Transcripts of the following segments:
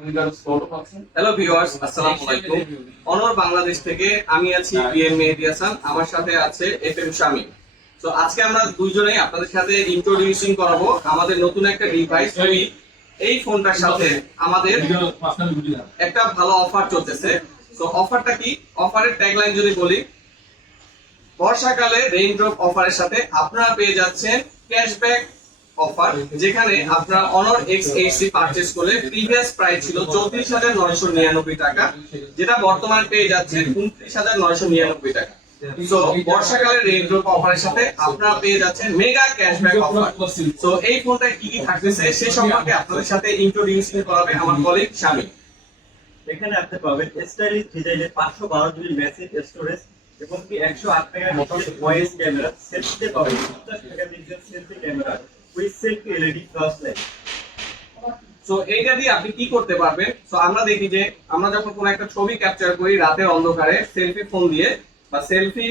Hello viewers, আসসালামু আলাইকুম। অনর বাংলাদেশ থেকে আমি আছি বিএম মেহেদী হাসান, আমার সাথে আছে এফএম শামীম। তো আজকে আমরা দুইজনেই আপনাদের সাথে ইন্ট্রোডিউসিং করাবো আমাদের নতুন একটা ডিভাইস। এই ফোনটার সাথে আমাদের একটা ভালো অফার চলতেছে। তো অফারটা কি? অফারের ট্যাগলাইন যদি বলি, বর্ষাকালে রেইনড্রপ অফারের সাথে আপনারা পেয়ে যাচ্ছেন ক্যাশব্যাক অফার, যেখানে আপনারা অনর X80 পারচেজ করলে প্রিভিয়াস প্রাইস ছিল 34,999 টাকা, যেটা বর্তমানে পেয়ে যাচ্ছেন 29,999 টাকা। তো বর্ষাকালের রেইনড্রপ অফারের সাথে আপনারা পেয়ে যাচ্ছেন মেগা ক্যাশব্যাক অফার। তো এই ফোনটা কি কি থাকতেছে সে সম্পর্কে আপনাদের সাথে ইন্ট্রোডিউসিং করাবে আমার কলিগ শামীম। এখানে আপনি পাবেন স্টাইলিশ ডিজাইনের 512 জিবি মেসেজ স্টোরেজ এবং কি 108 মেগাপিক্সেল ভয়েস ক্যামেরা, সেলফিতে পাবেন 50 megapixel selfie camera with selfie LED flash light. তো এইটা দিয়ে আপনি কি করতে পারবেন? তো আমরা দেখি যে আমরা যখন কোনো একটা ছবি ক্যাপচার করি রাতের অন্ধকারে সেলফি ফোন দিয়ে, বা সেলফি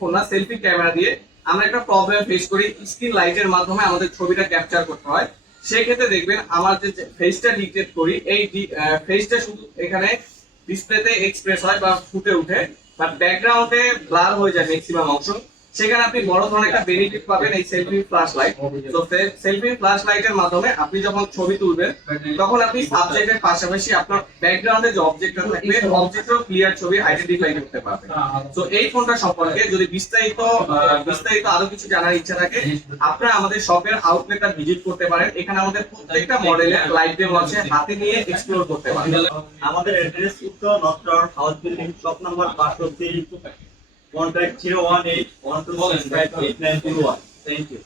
ফোন না, সেলফি ক্যামেরা দিয়ে আমরা একটা প্রবলেম ফেস করি, স্ক্রিন লাইটের মাধ্যমে আমাদের ছবিটা ক্যাপচার করতে হয়। সেই ক্ষেত্রে দেখবেন আমার যে ফেসটা ডিটেক্ট করি, এই ফেসটা শুধু এখানে ডিসপ্লেতে এক্সপ্রেস হয় বা ফুটে ওঠে, বাট ব্যাকগ্রাউন্ডে ব্লার হয়ে যায় ম্যাক্সিমাম অংশ। সেখানে আপনি বড় ধরনের একটা বেনিফিট পাবেন এই সেলফি ফ্ল্যাশ লাইট। তো সেলফি ফ্ল্যাশ লাইটের মাধ্যমে আপনি যখন ছবি তুলবেন তখন আপনি সাবজেক্টের পাশাপাশি আপনার ব্যাকগ্রাউন্ডে যে অবজেক্টটা থাকবে অবজেক্টের ক্লিয়ার ছবি আইডেন্টিফাই করতে পারবেন। তো এই ফোনটা সম্পর্কে যদি বিস্তারিত আরো কিছু জানার ইচ্ছা থাকে, আপনারা আমাদের শপের আউটলেটটা ভিজিট করতে পারেন। এখানে আমাদের প্রত্যেকটা মডেলের লাইভ ডেমো আছে, হাতে নিয়ে এক্সপ্লোর করতে পারেন। আমাদের অ্যাড্রেস উত্তর north tower house building, shop number 503, contact 01812658921। Thank you.